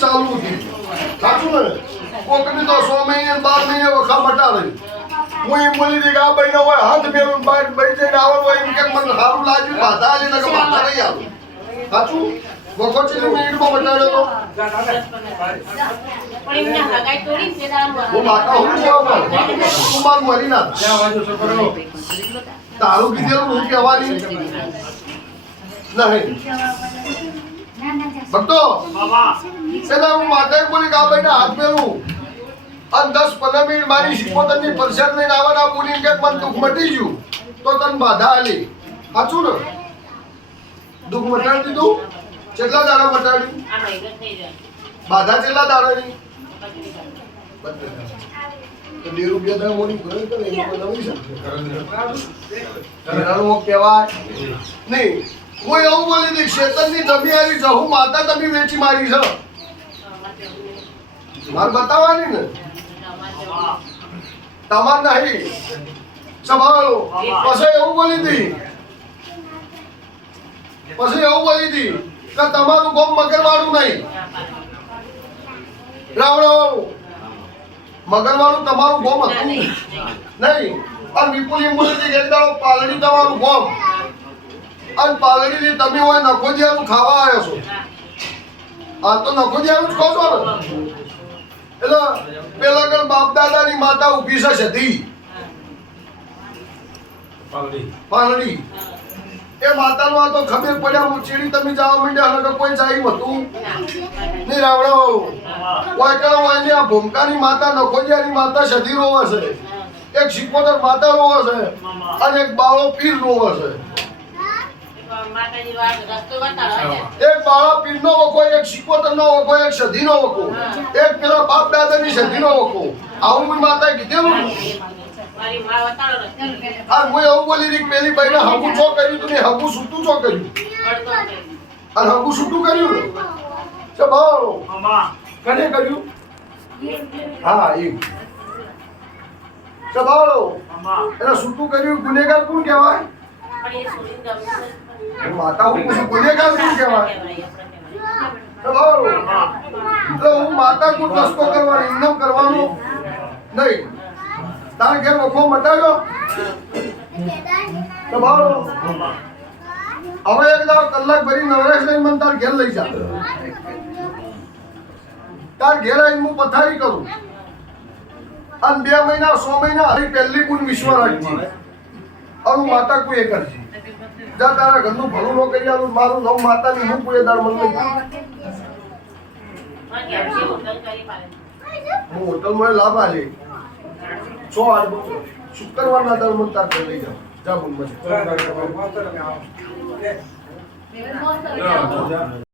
ચાલુ હતી. સાચું ને? કોકની તો સો મહિને બાર મહિને વખા મટાડે હું એમ બોલી દઈ આ બહેનો હોય, હાથ મેળવું બહાર બહી જઈને આવવાનું હોય એમ કે મને સારું લાગ્યું બાધા આવી ને કે બાધા નહીં આવું સાચું વખો? મરી તારું કીધેલું નહીં. ભક્તો સેના હું માતાએ બોલી આ ભાઈને હાથ મેલું. અને દસ પંદર મિનિટ મારી સિકોતરની પરસાદ લઈને આવવાના બોલી કે મને દુઃખ મટી ગયું. તો તને બાધા આલી. સાચું ને? દુઃખ મટાડી દીધું? કેટલા દાડા મટાડ્યું? બાધા કેટલા દાડાની તો બે રૂપિયા તમે મોડી ભરે કરે એ લોકો નવી છે કેવાય કહેવાય? નહીં. હું એવું બોલી હતી શેતનની જમી આવી જહુ માતા તમે વેચી મારી છે. મારે બતાવવાની ને? તમાર નહીં. સંભાળો. પછી એવું બોલી હતી. પછી એવું બોલી હતી કે તમારું ગોમ મગરવાળું નહીં. રાવણવાળું. મગરવાળું તમારું ગોમ હતું. નહીં. આ વિપુલ એમ બોલી હતી કે તમારું ગોમ. અને પાલડીની તમે હોય નખોદિયાનું ખાવા આવ્યો છો. આ તો નખોદિયાનું જ કહો છો ને. એટલે પેલા કણ બાપ દાદાની માતા ઊભી છે સધી. પાલડી. એ માતાનો આ તો ખબર પડ્યા હું ચીડી તમે જવા માંડ્યા અને કોઈ જાય હતું નહીં રાવણો કોઈ કણ હોય ને આ ભૂમકાની માતા નખોદિયાની માતા સધી રોવે છે. એક શિકોતર માતા રોવે છે. અને એક બાળો પીર રોવે છે. એક બાળા પીરનો વખો એક શિકોતરનો વખો એક સધીનો વખો. એક પેલા બાપ દાદાની સધીનો વખો. આવું કોઈ માતા કીધેલું? ને? આ હું એવું બોલી રહી પેલી પેલી ભાઈને હગું છો કર્યું તું ને હગું છૂટું છો કર્યું? અને હગું છૂટું કર્યું? ને ભાવ કને કર્યું? હા એ સભાળો એને છૂટું કર્યું ગુનેગાર કોણ કહેવાય? હું હવે કલાક ભરી નવરેશ લઈને મને તાર ઘેર લઈ જા. તાર ઘેર આવીને હું પથારી કરું. અને બે મહિના, સો મહિના પહેલી પૂન વિશ્વ રાખજી. અરુ માતા કુએ કરજી જા તારા ઘરનું ભલું નો કરી આલું મારું નવ માતાની હું કુએ દાળ મને હું હોટલ મને લાભ આલી છો આઠ શુક્રવારના દર મને તાર લઈ જાઓ જા મને